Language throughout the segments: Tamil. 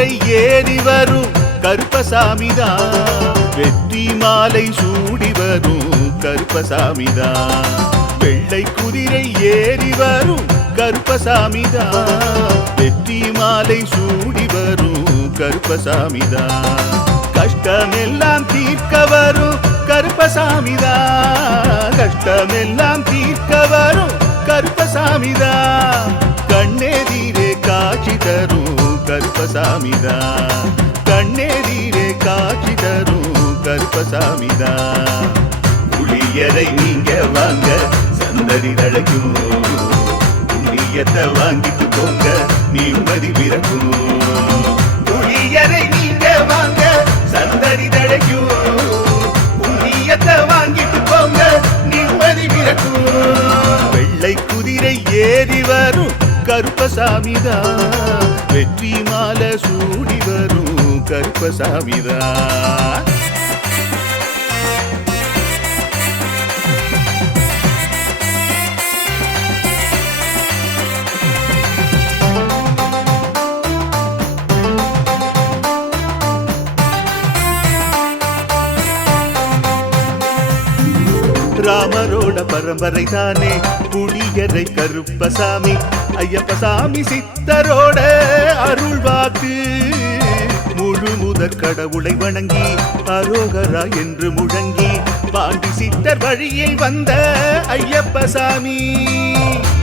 குதிரை ஏறி வரும் கருப்பசாமிதான், வெற்றி மாலை சூடி வரும் கருப்பசாமிதான். வெள்ளை குதிரை ஏறி வரும் கருப்பசாமிதான், வெற்றி மாலை சூடி வரும் கருப்பசாமிதான். கஷ்டமெல்லாம் தீர்க்க வரும் கருப்பசாமிதான், கஷ்டமெல்லாம் தீர்க்க வரும் கருப்பசாமிதான். கண்ணெதிரே காட்சி தரும் கருப்பசாமிதான், கண்ணெதிரே காட்சி தரும் கருப்பசாமிதான். புளியரை நீங்க வாங்க சந்ததி தழைக்கும், புண்ணியத்தை வாங்கிட்டு போங்க நிம்மதி பிறக்கும். புளியரை நீங்க வாங்க சந்ததி தழைக்கும், புண்ணியத்தை வாங்கிட்டு போங்க நிம்மதி பிறக்கும். வெள்ளை குதிரை ஏறி வரும் கருப்பசாமிதான், வெற்றி மாலை சூடி வரும் கருப்பசாமிதான். ராமரோட பரம்பரை தானே புளியரை கருப்பசாமி, ஐயப்பசாமி சித்தரோட அருள்வாக்கு. முழு முதற் கடவுளை வணங்கி அரோகரா என்று முழங்கி பாண்டி சித்தர் வழியில் வந்த ஐயப்பசாமி.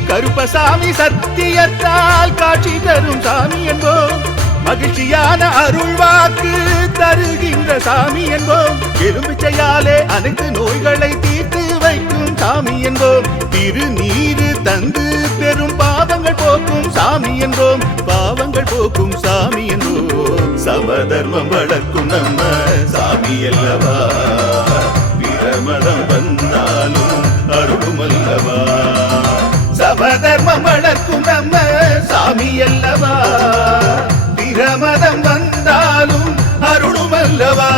கருப்பசாமி சத்தியத்தால் காட்சி தரும் சாமி என்போம், மகிழ்ச்சியான அருள்வாக்கு தருகின்ற சாமி என்போம். எலும்பிச்சையாலே அனைத்து நோய்களை தீர்த்து வைக்கும் சாமி என்போம். திருநீரு தந்து பெரும் பாவங்கள் போக்கும் சாமி என்போம், பாவங்கள் போக்கும் சாமி என்போம். சமதர்மம் வளர்க்கும் நம்ம சாமி அல்லவா, பிரமதம் வந்தாலும் அருளும் அல்லவா. சமதர்மம் வளர்க்கும் நம்ம சாமி அல்லவா, பிரமதம் வந்தாலும் அருளும் அல்லவா.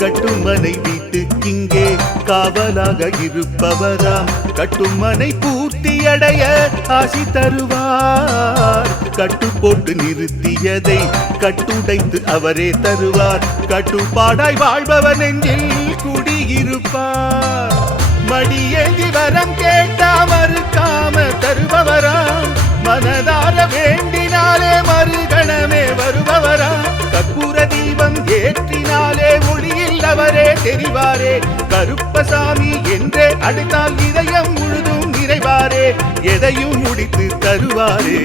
கட்டுமனை வீட்டுக்கிங்கே காவலாக இருப்பவராம், கட்டுமனை பூர்த்தியடைய ஆசி தருவார். கட்டு போட்டு நிறுத்தியதை கட்டுடைத்து அவரே தருவார், கட்டுப்பாடாய் வாழ்பவர் நெஞ்சில் குடியிருப்பார். மடியேந்தி வரம் கேட்டா மறுக்காம தருபவராம், மனதார வேண்டினாலே மறுகணமே வருபவரா. கற்பூர தீபம் ஏற்றினாலே ஒளியில் அவரே தெரிவாரே, கருப்பசாமி என்றே அழைத்தால் இதயம் முழுதும் நிறைவாரே, எதையும் முடித்து தருவாரே.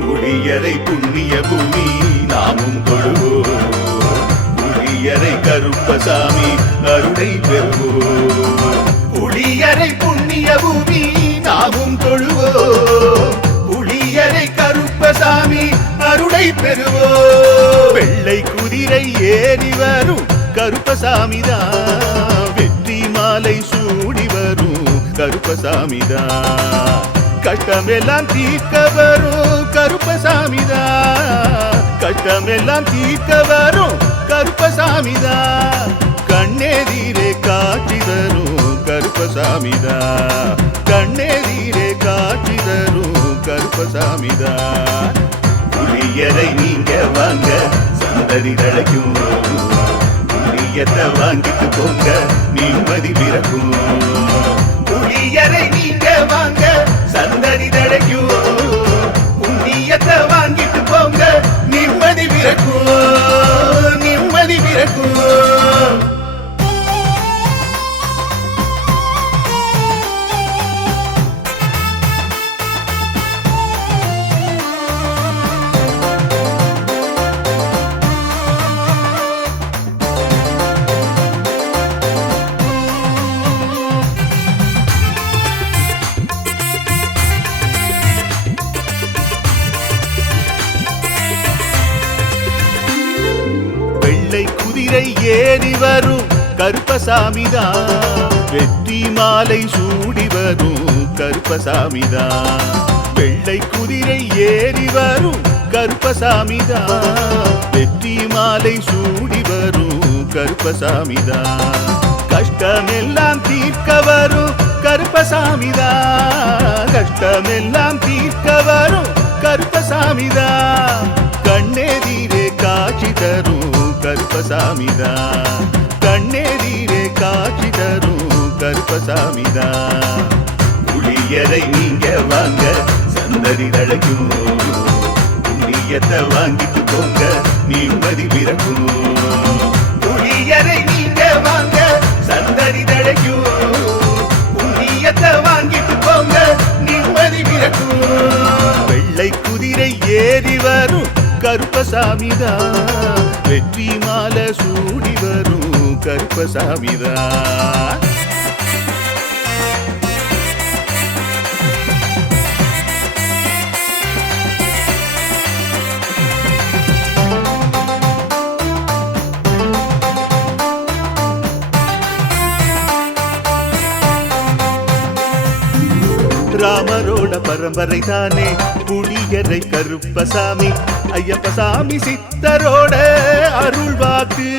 புளியரை புண்ணிய பூமி நாமும் தொழுவோம், புளியரை கருப்பசாமி அருளை பெறுவோம். புளியரை புண்ணிய பூமி நாமும் தொழுவோம், புளியரை கருப்பசாமி அருளை பெறுவோம். வெள்ளை குதிரை ஏறி வரும் கருப்பசாமிதான், வெற்றி மாலை சூடி வரும் கருப்பசாமிதான். கஷ்டமெல்லாம் தீர்க்க வரும் கருப்பசாமிதான், கஷ்டமெல்லாம் தீர்க்க வரும் கருப்பசாமிதான். கண்ணெதிரே காட்சி தரும் கருப்பசாமிதான், கண்ணெதிரே காட்சி தரும் கருப்பசாமிதான். புளியரை நீங்க வாங்க சந்ததி தழைக்கும், புளியத்தை வாங்கிட்டு போங்க நிம்மதி பிறக்கும். புளியரை நீங்க வாங்க சந்ததி தழைக்கும், புண்ணியத்தை வாங்கிட்டு போங்க நிம்மதி பிறக்கும், நிம்மதி பிறக்கும். வெள்ளை குதிரை ஏறி வரும் கருப்பசாமிதான் வெற்றி மாலை சூடி வரும் கருப்பசாமிதான் வெள்ளை குதிரை ஏறி வரும் கருப்பசாமிதான் வெற்றி மாலை சூடி வரும் கருப்பசாமிதான் கஷ்டமெல்லாம் தீர்க்க வரும் கருப்பசாமிதான் கஷ்டமெல்லாம் தீர்க்க வரும் கருப்பசாமிதான் கண்ணெதிரே காட்சி தரும் கருப்பசாமிதான் கண்ணெதிரே காட்சி தரும் கருப்பசாமிதான் புளியரை நீங்க வாங்க சந்ததி தழைக்கும் புண்ணியத்தை வாங்கிட்டு போங்க நிம்மதி பிறக்கும் புளியரை நீங்க வாங்க சந்ததி தழைக்கும் புண்ணியத்தை வாங்கிட்டு போங்க நிம்மதி பிறக்கும் வெள்ளை குதிரை ஏறி வரும் கருப்பசாமிதான் வெற்றி மாலை சூடி வரும் கருப்பசாமிதான் ராமரோட பரம்பரை தானே புளியரை கருப்பசாமி ஐயப்பசாமி சித்தரோட அருள்வாக்கு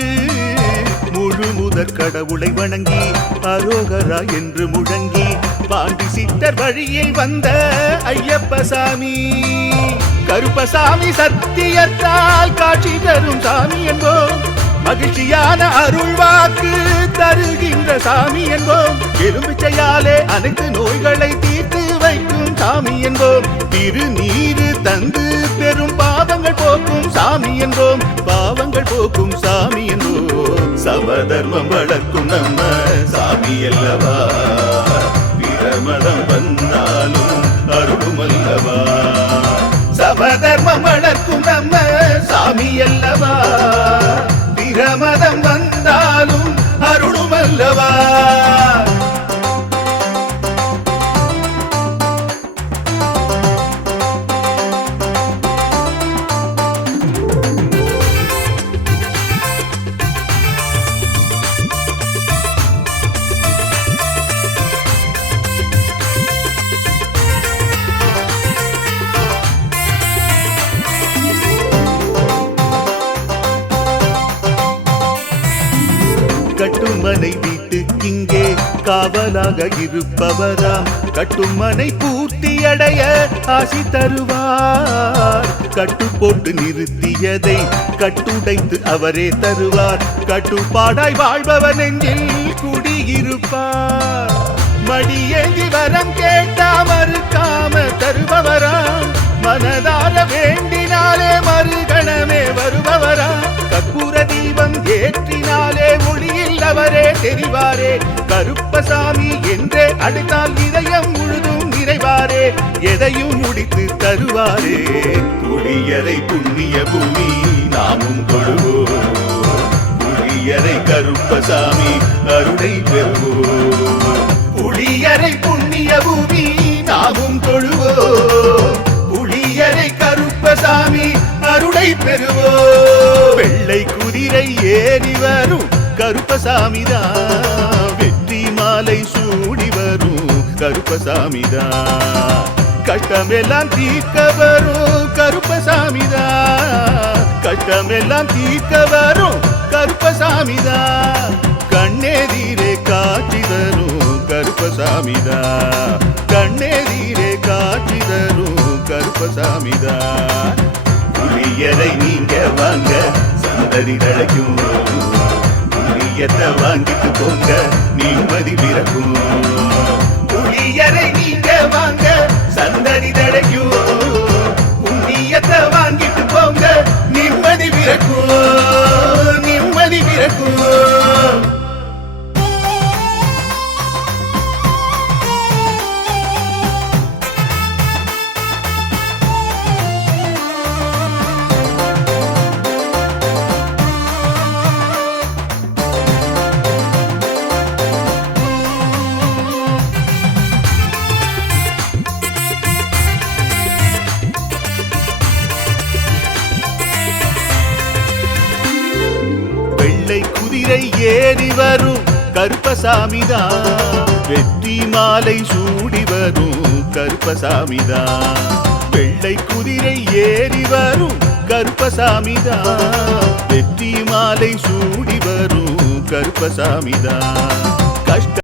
முழு முதற் கடவுளை வணங்கி அரோகரா என்று முழங்கி பாண்டி சித்தர் வழியில் வந்த ஐயப்பசாமி கருப்பசாமி சத்தியத்தால் காட்சி தரும் சாமி என்போம் மகிழ்ச்சியான அருள்வாக்கு தருகின்ற சாமி என்போம் எலும்பிச்சையாலே அனைத்து நோய்களை தீர்த்து வைக்கும் சாமி என்போம் திருநீரு தந்து பெரும் பாவங்கள் போக்கும் சாமி என்போம் பாவங்கள் போக்கும் சாமி என்போம் சமதர்மம் வளர்க்கும் நம்ம சாமி அல்லவா பிரமதம் வந்தாலும் அருளும் அல்லவா சமதர்மம் வளர்க்கும் நம்ம சாமி அல்லவா பிரமதம் வந்தாலும் அருளும் அல்லவா கட்டுமனை வீட்டுக்கிங்கே காவலாக இருப்பவராம் கட்டுமனை பூர்த்தியடைய ஆசி தருவார் கட்டு போட்டு நிறுத்தியதை கட்டுடைத்து அவரே தருவார் கட்டுப்பாடாய் வாழ்பவர் நெஞ்சில் குடியிருப்பார் மடியேந்தி வரம் கேட்டா மறுக்காம தருபவராம் மனதார வேண்டினாலே மறுகணமே வருபவரா கற்பூர தீபம் ஏற்றினாலே ஒளியில் அவரே தெரிவாரே கருப்பசாமி என்றே அழைத்தால் இதயம் முழுதும் நிறைவாரே எதையும் முடித்து தருவாரே புளியரை புண்ணிய பூமி நாமும் தொழுவோம் புளியரை கருப்பசாமி அருளை பெறுவோம் புளியரை புண்ணிய பூமி நாமும் தொழுவோம் புளியரை கருப்பசாமி அருளை பெறுவோம் வெள்ளை குதிரை ஏறி வரும் கருப்பசாமிதான் வெற்றி மாலை சூடி வரும் கருப்பசாமிதான் கஷ்டமெல்லாம் தீர்க்க வரும் கருப்பசாமிதான் கஷ்டமெல்லாம் தீர்க்க வரும் கருப்பசாமிதான் கண்ணெதிரே காட்சி தரும் கருப்பசாமிதான் கண்ணெதிரே காட்சி தரும் கருப்பசாமிதான் புளியரை நீங்க வாங்க சந்ததி தழைக்கும் புளியத்தை வாங்கிட்டு போங்க நிம்மதி பிறக்கும் புளியரை நீங்க வாங்க சந்ததி தழைக்கும் புண்ணியத்தை வாங்கிட்டு போங்க நிம்மதி பிறக்கும் நிம்மதி பிறக்கும் ஏறி வரும் கருப்பசாமிதான் வெற்றி மாலை சூடி வரும் கருப்பசாமிதான் வெள்ளை குதிரை ஏறி வரும் கருப்பசாமிதான் வெற்றி மாலை சூடி வரும் கருப்பசாமிதான் கஷ்ட